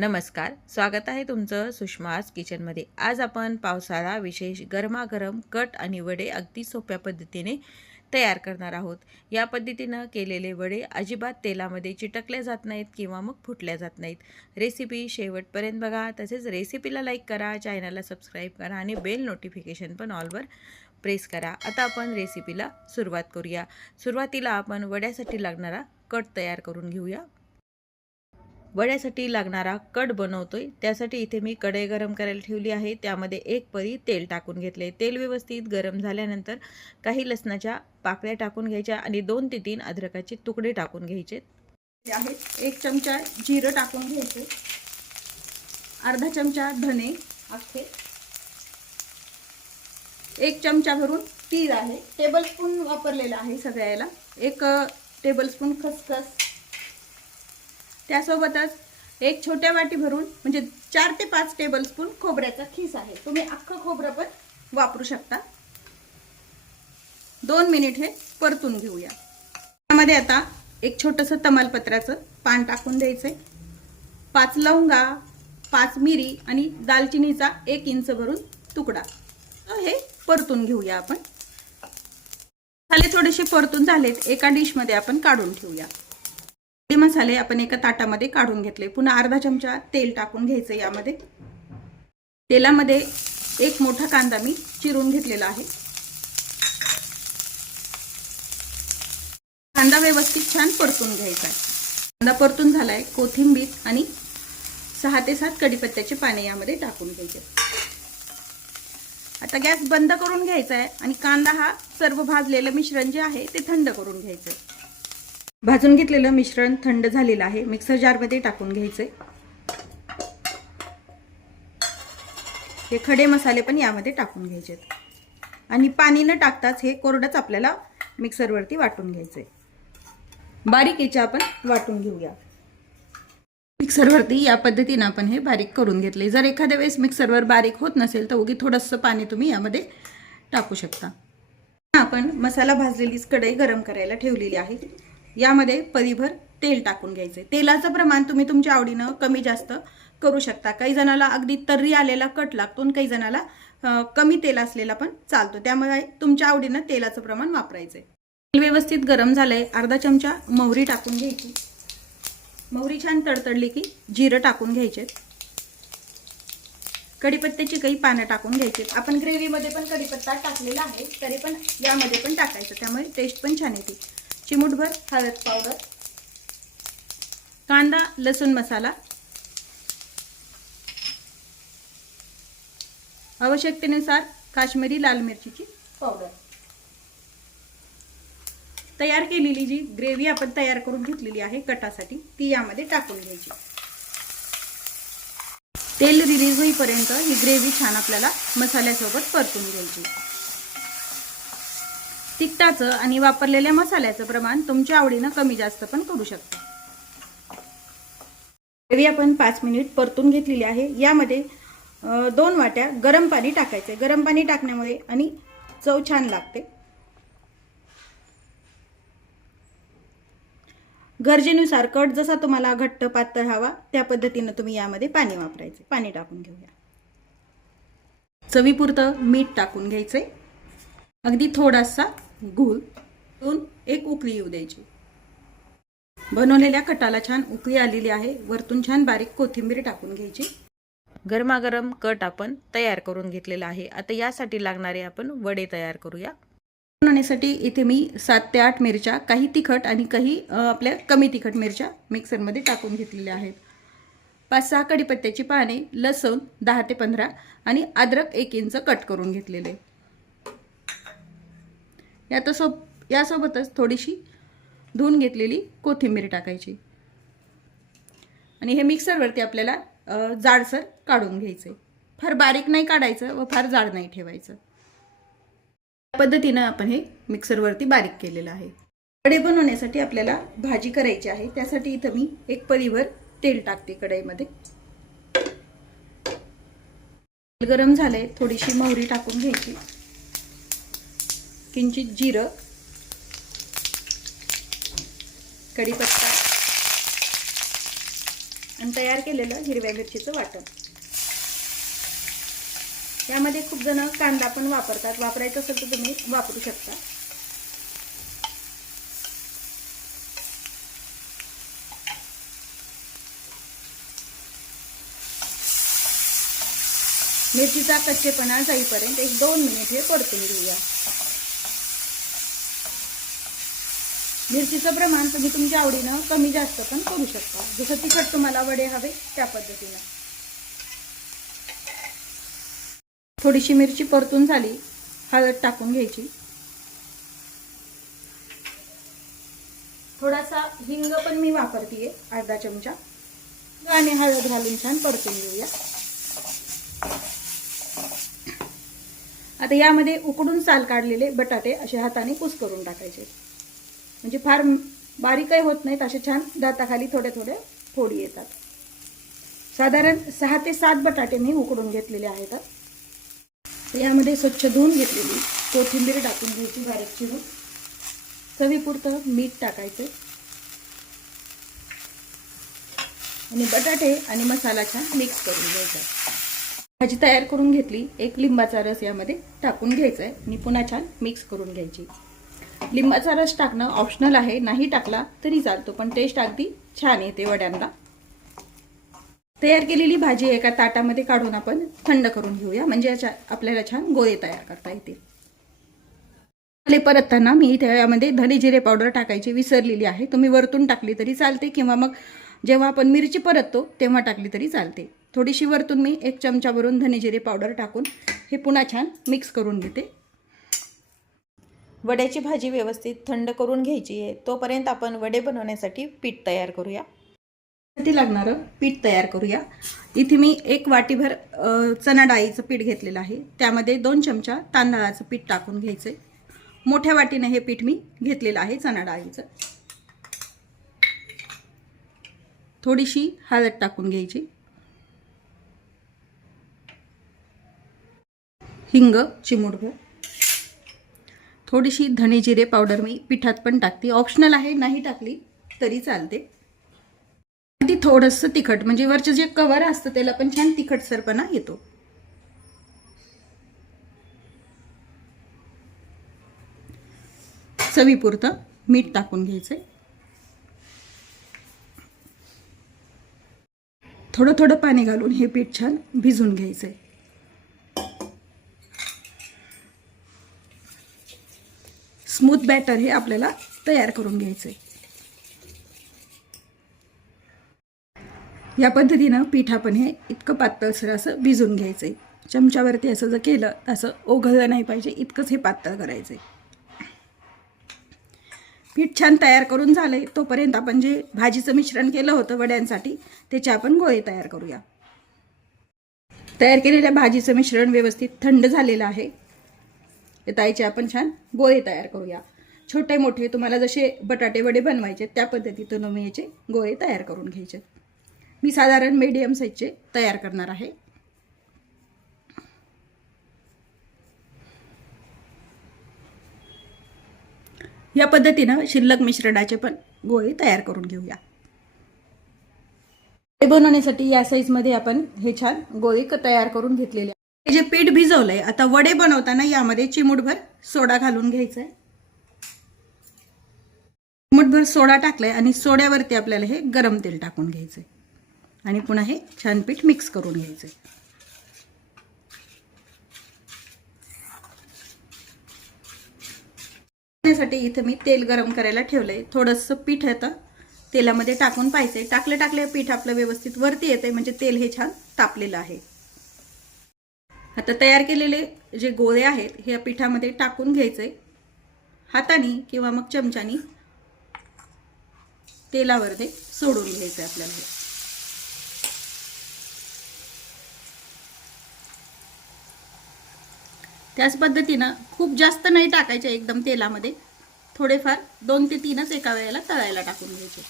नमस्कार, स्वागत आहे तुमचं सुषमाज किचनमध्ये। आज आपण पावसाळा विशेष गरमागरम कट आणि वडे अगदी सोप्या पद्धतीने तयार करणार आहोत। या पद्धतीने केलेले वडे अजिबात तेलामध्ये चिटकले जात नाहीत किंवा मग फुटले जात नाहीत। रेसिपी शेवटपर्यंत बघा, तसेच रेसिपीला लाईक करा, चॅनलला सबस्क्राइब करा आणि बेल नोटिफिकेशन पण ऑलवर प्रेस करा। आता आपण रेसिपीला सुरुवात करूया। सुरुवातीला आपण वड्यासाठी लागणारा कट तयार करून घेऊया। वड्यासाठी लागणारा कट बनवतोय, त्यासाठी इथे मी कढई गरम करायला ठेवली आहे। त्यामध्ये एक पळी तेल टाकून घेतले। तेल व्यवस्थित गरम झाल्यानंतर काही लसणाच्या पाकळ्या टाकून घ्यायच्या आणि 2 ते 3 अद्रकाचे तुकडे टाकून घ्यायचे आहेत। 1 चमचा जिरं टाकून घ्यायचे, अर्धा चमचा धने अख्खे, 1 चमचा भरून तीळ आहे, टेबलस्पून वापरलेला आहे सगळ्याला, 1 टेबलस्पून खसखस, त्यासोबतच 1 छोट्या वाटी भरून म्हणजे 4 ते 5 टेबलस्पून खोबऱ्याचा खीस आहे। तुम्ही अख्खं खोबरं पण वापरू शकता। 2 मिनिट हे परतून घेऊया। त्यामध्ये आता एक छोटंसं तमालपत्राचं पान टाकून द्यायचंय, 5 लवंगा, 5 मिरी आणि दालचिनीचा 1 इंच भरून तुकडा, हे परतून घेऊया आपण। मसाले थोडेसे परतून झालेत, एका डिश मध्ये आपण काढून ठेवूया। हे मसाले आपण एका ताटामध्ये काढून घेतले। पुन्हा अर्धा चमचा तेल टाकून घ्यायचं। यामध्ये तेलामध्ये 1 मोठा कांदा मी चिरून घेतलेला आहे। कांदा व्यवस्थित छान परतून घ्यायचा आहे। कांदा परतून झालाय, कोथिंबीर आणि 6 ते 7 कढीपत्त्याचे पाने यामध्ये टाकून घ्यायचे। आता गॅस बंद करून घ्यायचा आहे आणि कांदा हा सर्व भाजलेलं मिश्रण जे आहे ते थंड करून घ्यायचं। भाजून घेतलेलं मिश्रण थंड झालेलं आहे, मिक्सर जार मध्ये टाकून घ्यायचे। हे खडे मसाले पण यामध्ये टाकून घ्यायचे आणि पाणी न टाकताच हे कोरडच आपल्याला मिक्सर वरती वाटून घ्यायचे। बारीक याचे आपण वाटून घेऊया। मिक्सर वरती या पद्धतीने आपण हे बारीक करून घेतले। जर एखाद्या वेळेस मिक्सर वर बारीक होत नसेल तर उगी थोडंसं पाणी तुम्ही यामध्ये टाकू शकता। आपण मसाला भाजलेली कढई गरम करायला ठेवलेली आहे। यामध्ये पळीभर तेल टाकून घ्यायचे। तेलाचं प्रमाण तुम्ही तुमच्या आवडीने कमी जास्त करू शकता। काही जणाला अगदी तर्री आलेला कट लागतो आणि काही जणाला कमी तेल असलेला पण चालतो, त्यामुळे तुमच्या आवडीने तेलाचं प्रमाण वापरायचे। तेल व्यवस्थित गरम झालंय, अर्धा चमचा मोहरी टाकून घ्यायची। मोहरी छान तडतडली की जिरं टाकून घ्यायचे, कढीपत्त्याची काही पानं टाकून घ्यायची। आपण ग्रेव्ही मध्ये पण कढीपत्ता टाकलेला आहे, तरी पण यामध्ये पण टाकायचं, त्यामुळे टेस्ट पण छान येते। चिमूटभर हळद पावडर, कांदा लसूण मसाला, आवश्यकतेनुसार काश्मीरी लाल मिरचीची पावडर। तयार केलेली जी ग्रेव्ही आपण तयार करून घेतलेली आहे कटासाठी, ती यामध्ये टाकून घ्यायची। तेल रिलीज होईपर्यंत ही ग्रेव्ही छान आपल्याला मसाल्यासोबत परतून घ्यायची। तिखटाचं आणि वापरलेल्या मसाल्याचं प्रमाण तुमच्या आवडीने कमी जास्त पण करू शकता। ग्रेव्ही आपण 5 मिनिट परतून घेतलेली आहे। यामध्ये 2 वाट्या गरम पाणी टाकायचे। गरम पाणी टाकण्यामुळे आणि चव छान लागते। गरजेनुसार कट जसा तुम्हाला घट्ट पातळ हवा त्या पद्धतीने तुम्ही यामध्ये पाणी वापरायचे। पाणी टाकून घेऊया। चवीपुरतं मीठ टाकून घ्यायचे, अगदी थोडासा गूळ, 1 उकळी येऊ द्यायची। बनवलेल्या कटाला छान उकळी आलेली आहे। वरतून छान बारीक कोथिंबीर टाकून घ्यायची। गरमागरम कट आपण तयार करून घेतलेला आहे। आता यासाठी लागणारे आपण वडे तयार करूया। बनवण्यासाठी इथे मी 7 ते 8 मिरच्या, काही तिखट आणि काही आपल्या कमी तिखट मिरच्या मिक्सर मध्ये टाकून घेतलेल्या आहेत। 5-6 कढीपत्त्याची पाने, लसूण 10 ते 15 आणि अद्रक 1 इंच कट करून घेतलेले। यासोबतच थोडीशी धुवून घेतलेली कोथिंबीर टाकायची आणि हे मिक्सर वरती आपल्याला जाडसर काढून घ्यायचे। फार बारीक नाही काढायचं व फार जाड नाही ठेवायचं। या पद्धतीने आपण हे मिक्सर वरती बारीक केलेलं आहे। वडे बनवण्यासाठी आपल्याला भाजी करायची आहे, त्यासाठी इथे मी 1 पळीभर तेल टाकते कढईमध्ये। तेल गरम झाले, थोडीशी मोहरी टाकून घ्यायची, किंचित जिरं, कढीपत्ता आणि तयार केलेलं हिरव्या मिरचीचं वाटण. यामध्ये खूप जण कांदा पण वापरतात, वापरायचं असेल तर तुम्ही वापरू शकता. मिरचीचा कच्चेपणा जाईपर्यंत 1-2 मिनिट हे परतून घेऊया. मिरचीचं प्रमाण तुम्ही तुमच्या आवडीनं कमी जास्त पण करू शकता, जसं तिखट तुम्हाला वडे हवे त्या पद्धतीनं. थोडीशी मिरची परतून झाली, हळद टाकून घ्यायची. थोडासा हिंग पण मी वापरतीये, अर्धा चमचा, आणि हळद घालून छान परतून घेऊया. आता यामध्ये उकडून साल काढलेले बटाटे असे हाताने कुस करून टाकायचे, म्हणजे फार बारीकही होत नाहीत, असे छान दाताखाली थोडे थोडे फोडी येतात. साधारण 6 ते 7 बटाटे मी उकडून घेतलेले आहेत. यामध्ये स्वच्छ धुवून घेतलेली कोथिंबीर टाकून घ्यायची बारीक चिरून. चवीपुरतं मीठ टाकायचं आणि बटाटे आणि मसाला छान मिक्स करून घ्यायचा. भाजी तयार करून घेतली. एक लिंबाचा रस यामध्ये टाकून घ्यायचा आहे आणि पुन्हा छान मिक्स करून घ्यायची. लिंबाचा रस टाकणं ऑप्शनल आहे, नाही टाकला तरी चालतो, पण टेस्ट अगदी छान येते वड्यांना. तयार केलेली भाजी एका ताटामध्ये काढून आपण थंड करून घेऊया, म्हणजे आपल्याला छान गोळे तयार करता येतील. परतताना मी त्यामध्ये धने जिरे पावडर टाकायची विसरलेली आहे. तुम्ही वरतून टाकली तरी चालते किंवा मग जेव्हा आपण मिरची परततो तेव्हा टाकली तरी चालते. थोडीशी वरतून मी 1 चमचा भरून धने जिरे पावडर टाकून हे पुन्हा छान मिक्स करून घेते. वड्याची भाजी व्यवस्थित थंड करून घ्यायची आहे. तोपर्यंत आपण वडे बनवण्यासाठी पीठ तयार करूया. ती लागणारं पीठ तयार करूया. इथे मी 1 वाटीभर चणा डाळीचं पीठ घेतलेलं आहे. त्यामध्ये 2 चमचा तांदळाचं पीठ टाकून घ्यायचं. मोठ्या वाटीने हे पीठ मी घेतलेलं आहे चणा डाळीचं. थोडीशी हळद टाकून घ्यायची, हिंग चिमूटभर, थोडीशी धने जिरे पावडर मी पिठात पण टाकते, ऑप्शनल आहे, नाही टाकली तरी चालते. ती थोडंसं तिखट, म्हणजे वरचं जे कवर असतं त्याला पण छान तिखटसरपणा येतो. चवीपुरतं मीठ टाकून घ्यायचंय. थोडं थोडं पाणी घालून हे पीठ छान भिजून घ्यायचंय. स्मूथ बॅटर हे आपल्याला तयार करून घ्यायचंय. या पद्धतीनं पीठ आपण हे इतकं पातळसर असं भिजून घ्यायचंय. चमच्यावरती असं जर केलं असं ओघळलं नाही पाहिजे, इतकंच हे पातळ करायचंय. पीठ छान तयार करून झालंय. तोपर्यंत आपण जे भाजीचं मिश्रण केलं होतं वड्यांसाठी त्याचे आपण गोळे तयार करूया. तयार केलेल्या भाजीचं मिश्रण व्यवस्थित थंड झालेलं आहे. त्याचे आपण छान गोळे तयार करूया. छोटे मोठे तुम्हाला जसे बटाटे वडे बनवायचे त्या पद्धतीतून मी याचे गोळे तयार करून घ्यायचे. मी साधारण मीडियम साईजचे तयार करणार आहे. या पद्धतीनं शिल्लक मिश्रणाचे पण गोळे तयार करून घेऊया. हे बनवण्यासाठी या साईजमध्ये आपण हे छान गोळे तयार करून घेतलेले. हे जे पीठ भिजवलंय, आता वडे बनवताना यामध्ये चिमूटभर सोडा घालून घ्यायचा आहे. चिमूटभर सोडा टाकलाय आणि सोड्यावरती आपल्याला हे गरम तेल टाकून घ्यायचंय आणि पुन्हा हे छान पीठ मिक्स करून घ्यायचंय. साठी इथे मी तेल गरम करायला ठेवलंय. थोडंसं पीठ आता तेलामध्ये टाकून पाहायचंय. टाकले पीठ आपलं व्यवस्थित वरती येतंय, म्हणजे तेल हे छान तापलेलं आहे. आता तयार केलेले जे गोळे आहेत हे पिठामध्ये टाकून घ्यायचंय. हाताने किंवा मग चमच्याने तेलावर ते सोडून घ्यायचंय आपल्याला. त्याच पद्धतीनं खूप जास्त नाही टाकायचे एकदम तेलामध्ये, थोडेफार 2 ते 3च एका वेळेला तळायला टाकून घ्यायचे.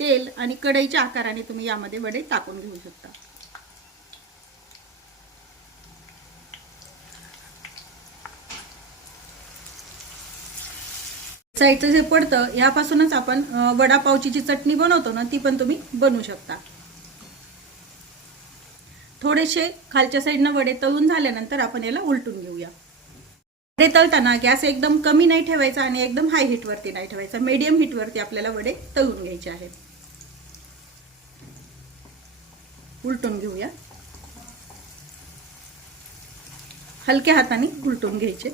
तेल आणि कढईच्या आकाराने तुम्ही यामध्ये वडे टाकून घेऊ शकता. साईडचं जे पडतं यापासूनच आपण वडापावची जी चटणी बनवतो ना ती पण तुम्ही बनवू शकता. थोडेसे खालच्या साईडनं वडे तळून झाल्यानंतर आपण याला उलटून घेऊया. वडे तळताना गॅस एकदम कमी नाही ठेवायचा आणि एकदम हाय हीटवरती नाही ठेवायचा. मीडियम हीटवरती आपल्याला वडे तळून घ्यायचे आहेत. उलटून घेऊया. हलक्या हाताने उलटून घ्यायचे.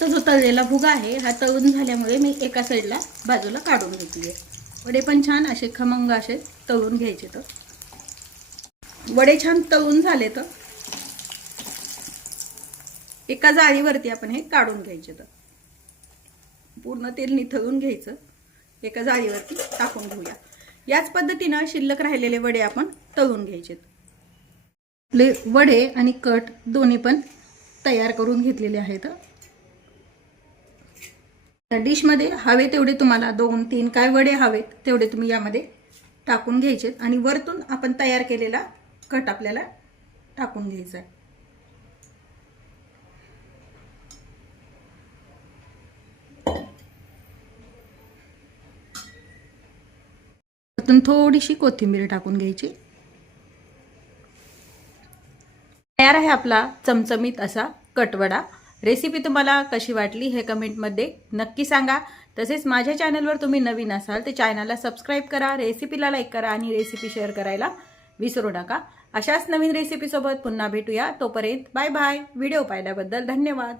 जो तळलेला भुगा आहे हा तळून झाल्यामुळे मी एका साईडला बाजूला काढून घेतली. वडे पण छान असे खमंग असे तळून घ्यायचे. तर वडे छान तळून झाले तर एका जाळीवरती आपण हे काढून घ्यायचे. तर पूर्ण तेल निथळून घ्यायचं. एका जाळीवरती टाकून घेऊया. याच पद्धतीनं शिल्लक राहिलेले वडे आपण तळून घ्यायचे. वडे आणि कट दोन्ही पण तयार करून घेतलेले आहेत. डिशमध्ये हवे तेवढे तुम्हाला 2-3 काय वडे हवेत तेवढे तुम्ही यामध्ये टाकून घ्यायचे आणि वरतून आपण तयार केलेला कट आपल्याला टाकून घ्यायचा आहे. वरतून थोडीशी कोथिंबीर टाकून घ्यायची. तयार आहे आपला चमचमीत असा कटवडा. रेसिपी तुम्हाला कशी वाटली हे कमेंटमध्ये नक्की सांगा. तसेच माझ्या चॅनलवर तुम्ही नवीन असाल तर चॅनलला सबस्क्राईब करा, रेसिपीला लाईक करा आणि रेसिपी शेअर करायला विसरू नका. अशाच नवीन रेसिपीसोबत पुन्हा भेटूया. तोपर्यंत बाय बाय. व्हिडिओ पाहिल्याबद्दल धन्यवाद.